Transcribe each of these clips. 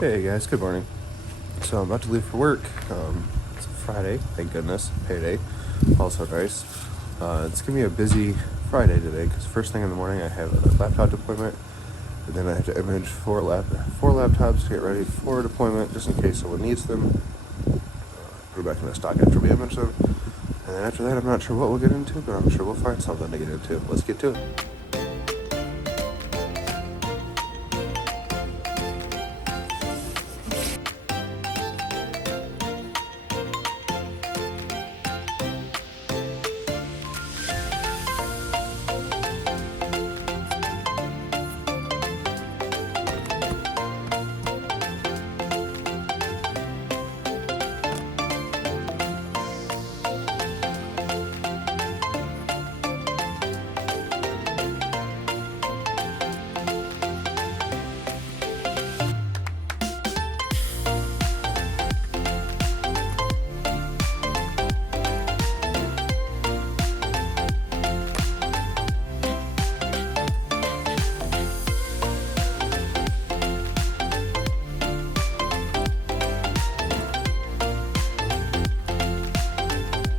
Hey guys, good morning. So I'm about to leave for work. It's a Friday, thank goodness, payday. Also nice. It's gonna be a busy Friday today because first thing in the morning I have a laptop deployment, and then I have to image four laptops to get ready for deployment just in case someone needs them. Put them back in the stock after we image them, and then after that I'm not sure what we'll get into, but I'm sure we'll find something to get into. Let's get to it.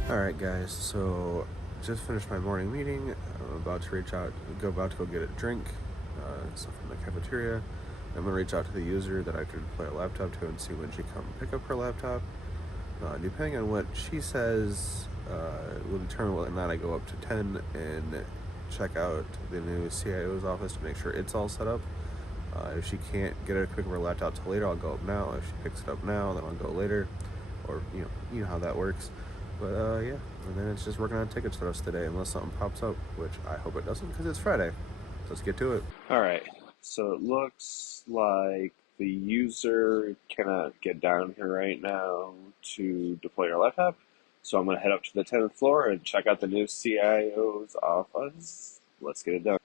Alright guys, so just finished my morning meeting. I'm about to about to go get a drink, stuff from the cafeteria. I'm gonna reach out to the user that I could deploy a laptop to and see when she come pick up her laptop. Depending on what she says, will determine whether or not I go up to 10 and check out the new CIO's office to make sure it's all set up. If she can't get her to pick up her laptop till later, I'll go up now. If she picks it up now, then I'll go later, or you know how that works. But yeah, and then it's just working on tickets for us today, unless something pops up, which I hope it doesn't, because it's Friday. So let's get to it. All right, so it looks like the user cannot get down here right now to deploy your laptop. So I'm gonna head up to the 10th floor and check out the new CIO's office. Let's get it done.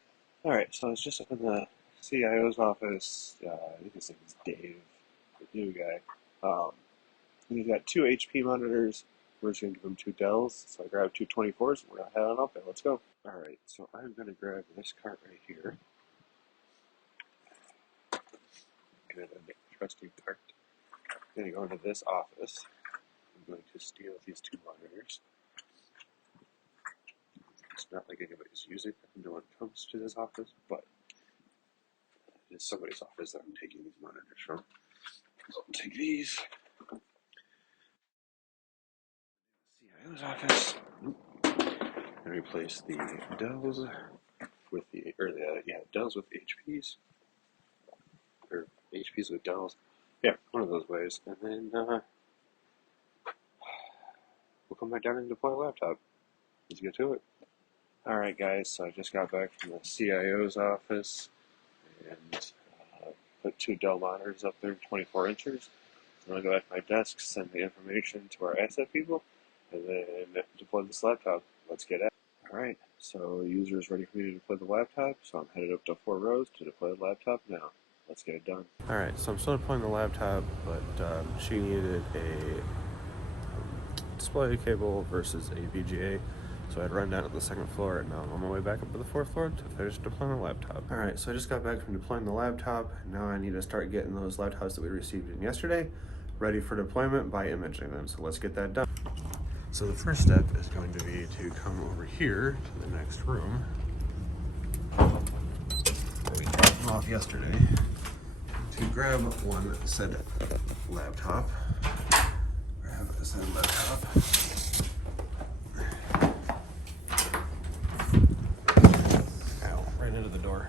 All right, so I was just up in the CIO's office. I think his name is Dave, the new guy. And he's got two HP monitors. We're just gonna give him two Dells. So I grabbed two 24s and we're gonna head on up there. Let's go. All right, so I'm gonna grab this cart right here. Kind of a trusty cart. I'm going to go into this office. I'm going to steal these two monitors. It's not like anybody's using them. No one comes to this office, but it is somebody's office that I'm taking these monitors from. So I'll take these. CIO's office. And replace the Dells with Dells with HPs. Or HPs with Dells. Yeah, one of those ways. And then we'll come back down and deploy a laptop. Let's get to it. Alright guys, so I just got back from the CIO's office and put two Dell monitors up there, 24 inches. I'm going to go back to my desk, send the information to our asset people, and then deploy this laptop. Let's get at it. Alright, so the user is ready for me to deploy the laptop, so I'm headed up to 4 rows to deploy the laptop now. Let's get it done. Alright, so I'm still deploying the laptop, but she needed a display cable versus a VGA. So I'd run down to the second floor, and now I'm on my way back up to the fourth floor to finish deploying the laptop. Alright, so I just got back from deploying the laptop. Now I need to start getting those laptops that we received in yesterday ready for deployment by imaging them. So let's get that done. So the first step is going to be to come over here to the next room where we dropped them off yesterday to grab one said laptop. Grab a said laptop. Into the door.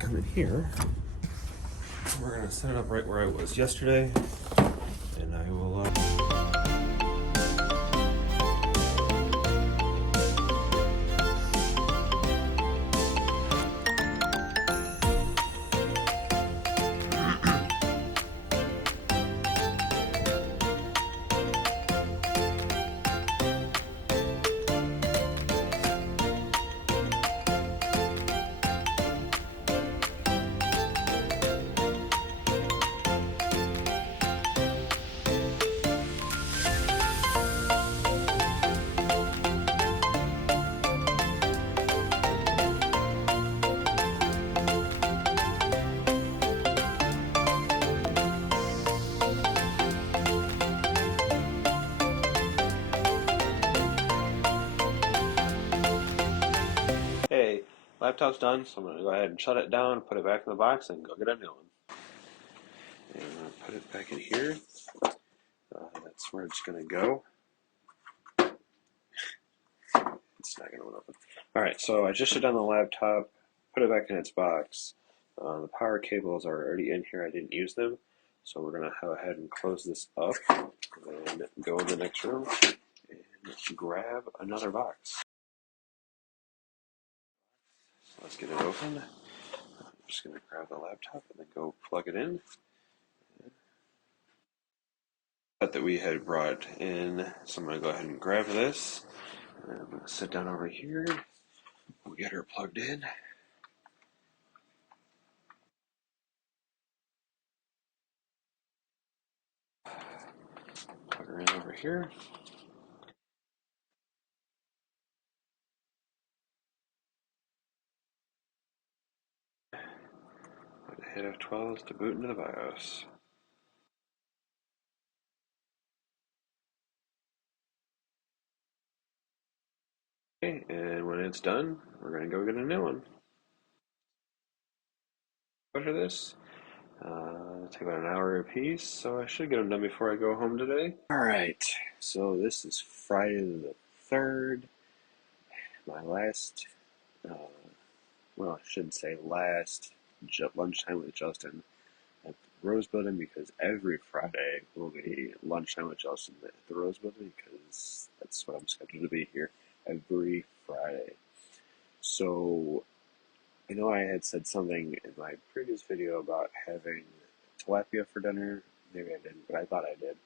Come in here. We're gonna set it up right where I was yesterday, and I will Laptop's done, so I'm going to go ahead and shut it down, put it back in the box, and go get a new one. And I'm going to put it back in here. That's where it's going to go. It's not going to open. All right, so I just shut down the laptop, put it back in its box. The power cables are already in here. I didn't use them, so we're going to go ahead and close this up and go in the next room and grab another box. So let's get it open. I'm just going to grab the laptop and then go plug it in. That we had brought in, so I'm going to go ahead and grab this. And I'm going to sit down over here. We'll get her plugged in. Plug her in over here. Hit F12 to boot into the BIOS. Okay, and when it's done, we're going to go get a new one. After this, take about an hour a piece, so I should get them done before I go home today. Alright, so this is Friday the 3rd, my last, uh, well, I shouldn't say last, lunchtime with Justin at the Rose Building, because every Friday will be lunchtime with Justin at the Rose Building, because that's what I'm scheduled to be here every Friday. So I know I had said something in my previous video about having tilapia for dinner. Maybe I didn't, but I thought I did.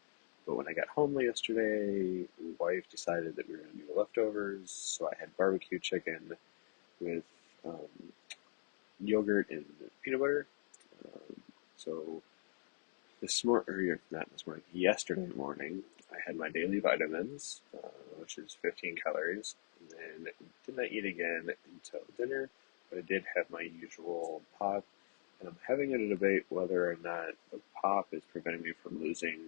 But when I got home yesterday, my wife decided that we were going to do leftovers, so I had barbecue chicken with yogurt and peanut butter. Um, so this morning, or not this morning, yesterday morning, I had my daily vitamins, which is 15 calories, and then did not eat again until dinner, but I did have my usual pop, and I'm having a debate whether or not the pop is preventing me from losing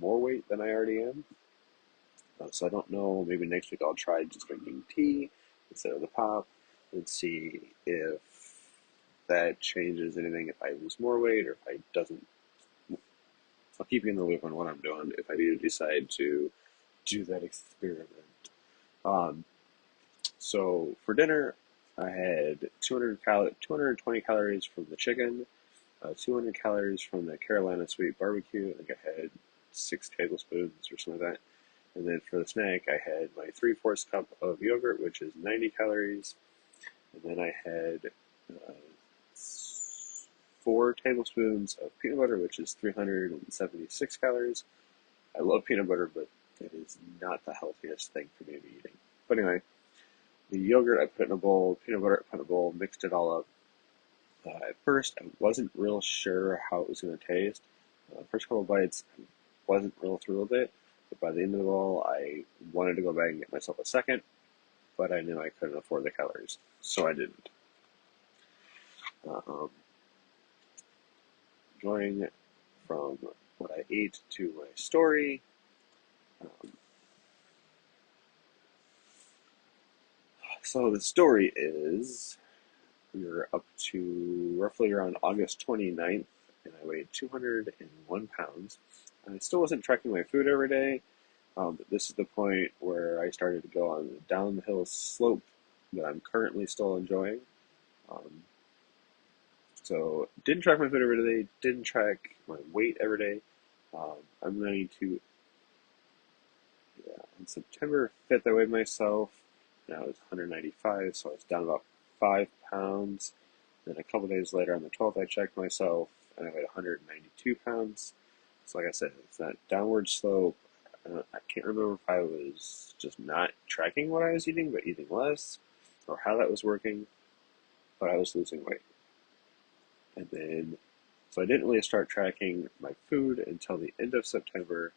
more weight than I already am. So I don't know, maybe next week I'll try just drinking tea instead of the pop and see if that changes anything, if I lose more weight or if I doesn't. I'll keep you in the loop on what I'm doing if I do decide to do that experiment. Um, so for dinner, I had 220 calories from the chicken, 200 calories from the Carolina sweet barbecue. I think I had 6 tablespoons or something like that. And then for the snack, I had my 3/4 cup of yogurt, which is 90 calories. And then I had uh, 4 tablespoons of peanut butter, which is 376 calories. I love peanut butter, but it is not the healthiest thing for me to be eating. But anyway, the yogurt I put in a bowl, peanut butter I put in a bowl, mixed it all up. At first, I wasn't real sure how it was going to taste. First couple of bites, I wasn't real thrilled with it. But by the end of the bowl, I wanted to go back and get myself a second, but I knew I couldn't afford the calories, so I didn't. Um, Going from what I ate to my story. Um, so the story is we were up to roughly around August 29th, and I weighed 201 pounds. I still wasn't tracking my food every day, but this is the point where I started to go on the downhill slope that I'm currently still enjoying. Um, so didn't track my food every day, didn't track my weight every day. I'm going to, yeah, on September 5th, I weighed myself, and I was 195, so I was down about 5 pounds. Then a couple days later, on the 12th, I checked myself, and I weighed 192 pounds. So like I said, it's that downward slope. I can't remember if I was just not tracking what I was eating, but eating less, or how that was working, but I was losing weight. And then, so I didn't really start tracking my food until the end of September,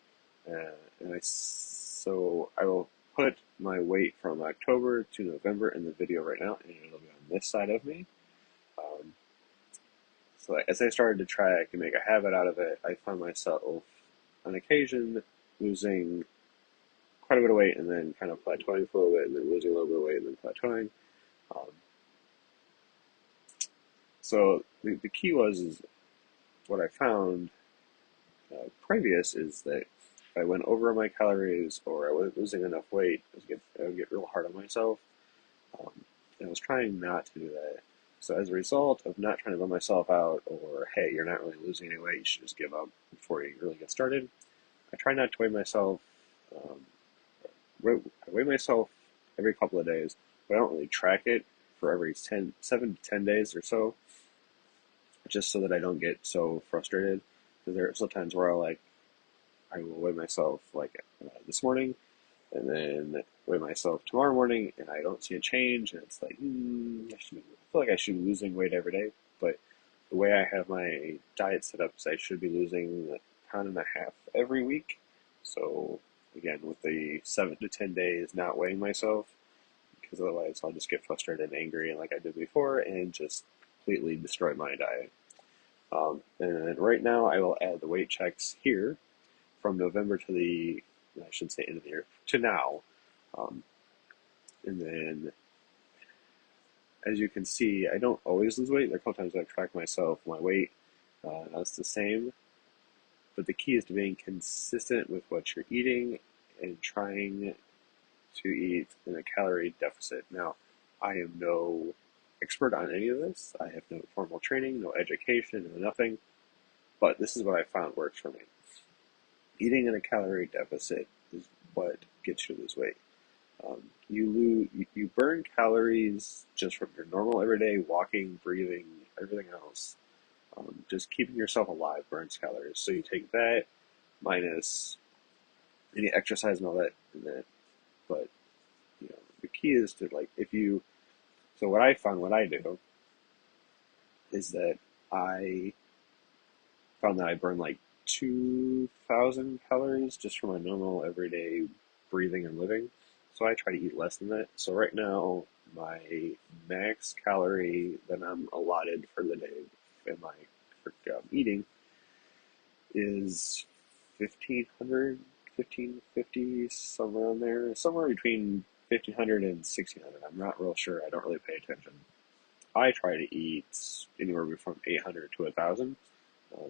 so I will put my weight from October to November in the video right now, and it'll be on this side of me. Um, so as I started to track and make a habit out of it, I found myself on occasion losing quite a bit of weight and then kind of plateauing for a little bit and then losing a little bit of weight and then plateauing. Um, So the key was is what I found previous is that if I went over my calories or I wasn't losing enough weight, I would get real hard on myself. Um, and I was trying not to do that. So as a result of not trying to bum myself out, or hey, you're not really losing any weight, you should just give up before you really get started. I try not to weigh myself. Um, I weigh myself every couple of days, but I don't really track it for every 7 to 10 days or so, just so that I don't get so frustrated. Because there are some times where I will weigh myself this morning, and then weigh myself tomorrow morning, and I don't see a change, and it's like, I feel like I should be losing weight every day, but the way I have my diet set up is I should be losing a pound and a half every week. So again, with the 7 to 10 days not weighing myself, because otherwise I'll just get frustrated and angry, and like I did before, and just completely destroy my diet. And right now, I will add the weight checks here from November to I shouldn't say end of the year, to now. Um, and then, as you can see, I don't always lose weight. There are a couple times I've tracked myself, my weight, it's the same. But the key is to being consistent with what you're eating and trying to eat in a calorie deficit. Now, I am no expert on any of this. I have no formal training, no education, no nothing. But this is what I found works for me. Eating in a calorie deficit is what gets you to lose weight. You burn calories just from your normal everyday walking, breathing, everything else. Just keeping yourself alive burns calories. So you take that minus any exercise and all that, but the key is to if you. So what I found, what I do is that I found that I burn like 2,000 calories just from my normal everyday breathing and living. So I try to eat less than that. So right now, my max calorie that I'm allotted for the day in my eating is 1,500, 1,550, somewhere in there, somewhere between 1,500 and 1,600. I'm not real sure. I don't really pay attention. I try to eat anywhere from 800 to 1,000,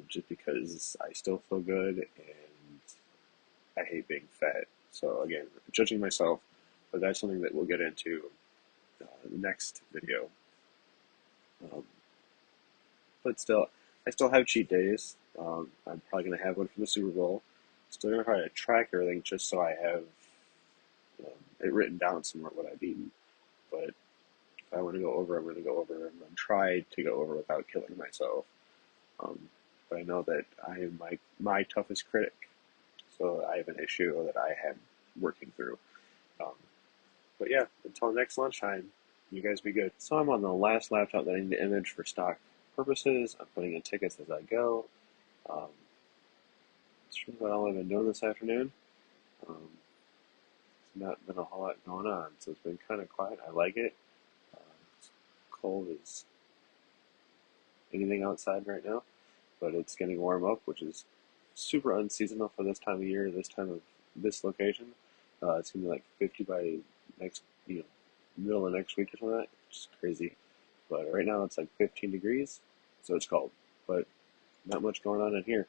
just because I still feel good and I hate being fat. So again, judging myself, but that's something that we'll get into the next video. Um, but still, I still have cheat days. I'm probably gonna have one for the Super Bowl. Still gonna try to track everything just so I have it written down somewhere what I've eaten. But if I want to go over, I'm gonna go over. I'm gonna try to go over without killing myself. Um, but I know that I am my toughest critic, so I have an issue that I am working through. Um, but yeah, until next lunchtime, you guys be good. So I'm on the last laptop that I need to image for stock purposes. I'm putting in tickets as I go. Um, that's really what all I've been doing this afternoon. Um, it's not been a whole lot going on, so it's been kind of quiet. I like it. It's cold as anything outside right now, but it's getting warm up, which is super unseasonal for this time of year, this time of this location. It's gonna be like 50 by next, middle of next week or something like that, which is crazy. But right now it's like 15 degrees, so it's cold. But not much going on in here.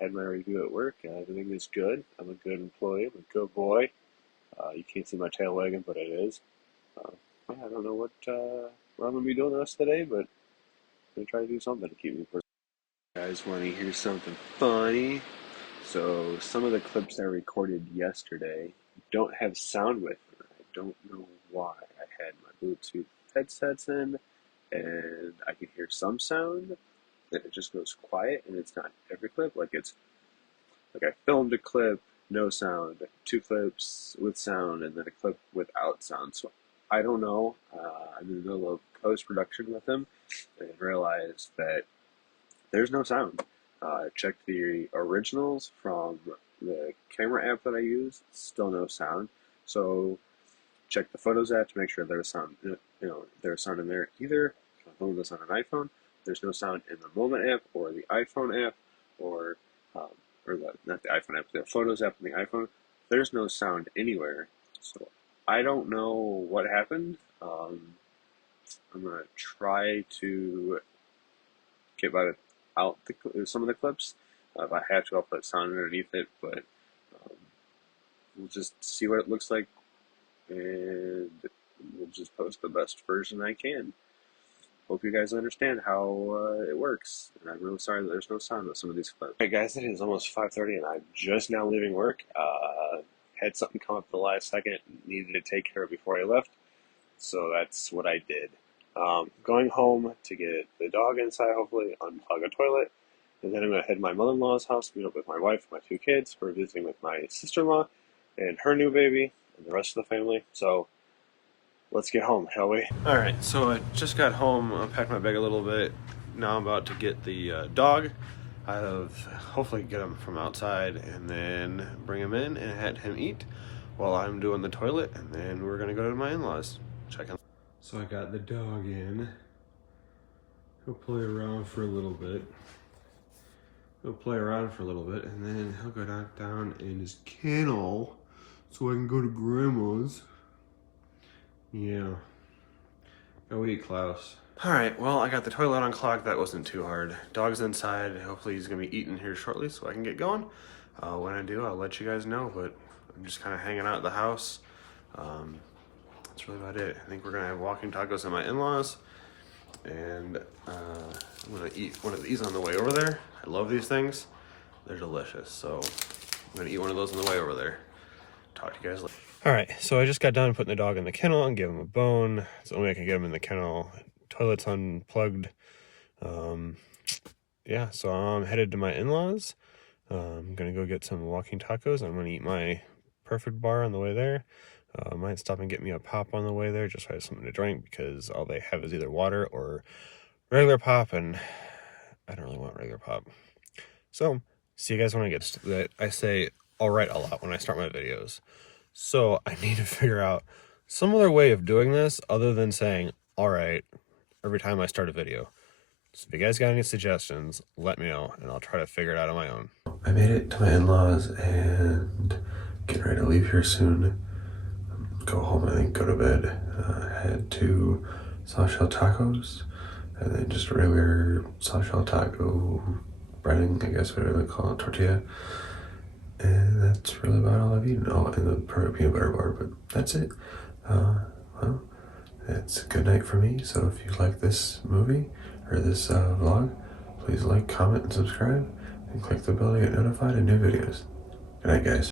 Had my review at work. Everything is good. I'm a good employee. I'm a good boy. You can't see my tail wagging, but it is. Uh, yeah, I don't know what I'm gonna be doing the rest of the day, but I'm gonna try to do something to keep me. Guys, want to hear something funny? So some of the clips I recorded yesterday don't have sound with them. I don't know why. I had my Bluetooth headsets in, and I can hear some sound, and it just goes quiet, and it's not every clip. It's like I filmed a clip, no sound, two clips with sound, and then a clip without sound. So I don't know. I'm in the middle of post production with them, and realized that there's no sound. Check the originals from the camera app that I use. Still no sound. So check the Photos app to make sure there's sound. There's sound in there. Either if I'm filming this on an iPhone, there's no sound in the Moment app or the iPhone app, or um, not the iPhone app, the Photos app on the iPhone. There's no sound anywhere. So I don't know what happened. I'm gonna try to get by without some of the clips. If I have to, I'll put sound underneath it, but um, we'll just see what it looks like, and we'll just post the best version I can. Hope you guys understand how it works. And I'm really sorry that there's no sound with some of these clips. Hey guys, it is almost 5:30 and I'm just now leaving work. Had something come up at the last second, needed to take care of before I left, so that's what I did. Going home to get the dog inside, hopefully unplug a toilet, and then I'm going to head to my mother-in-law's house, meet up with my wife and my 2 kids. We're visiting with my sister-in-law and her new baby and the rest of the family. So let's get home, shall we? Alright, so I just got home, unpacked my bag a little bit. Now I'm about to get the dog out of, hopefully get him from outside, and then bring him in and had him eat while I'm doing the toilet, and then we're gonna go to my in-laws. Check in. So I got the dog in. He'll play around for a little bit. And then he'll go down in his kennel so I can go to grandma's. Yeah. Go eat, Klaus. Alright, well, I got the toilet unclogged. That wasn't too hard. Dog's inside. Hopefully he's going to be eating here shortly so I can get going. When I do, I'll let you guys know, but I'm just kind of hanging out at the house. That's really about it. I think we're going to have walking tacos at my in-laws. And I'm going to eat one of these on the way over there. I love these things. They're delicious. So I'm going to eat one of those on the way over there. Talk to you guys later. Alright, so I just got done putting the dog in the kennel and gave him a bone. It's the only way I can get him in the kennel. Toilet's unplugged. Yeah, so I'm headed to my in-laws. I'm gonna go get some walking tacos. I'm gonna eat my perfect bar on the way there. Might stop and get me a pop on the way there just so I have something to drink, because all they have is either water or regular pop, and I don't really want regular pop. So, see you guys when I get to that. I say alright a lot when I start my videos. So I need to figure out some other way of doing this other than saying alright every time I start a video. So if you guys got any suggestions, let me know, and I'll try to figure it out on my own. I made it to my in-laws and getting ready to leave here soon. Go home, I think, go to bed. Head to soft shell tacos, and then just regular soft shell taco breading, I guess, whatever they call it, tortilla. And that's really about all I've eaten. Oh, and the perfect peanut butter bar, but that's it. Well, it's a good night for me. So if you like this movie or this vlog, please like, comment, and subscribe, and click the bell to get notified of new videos. Good night, guys.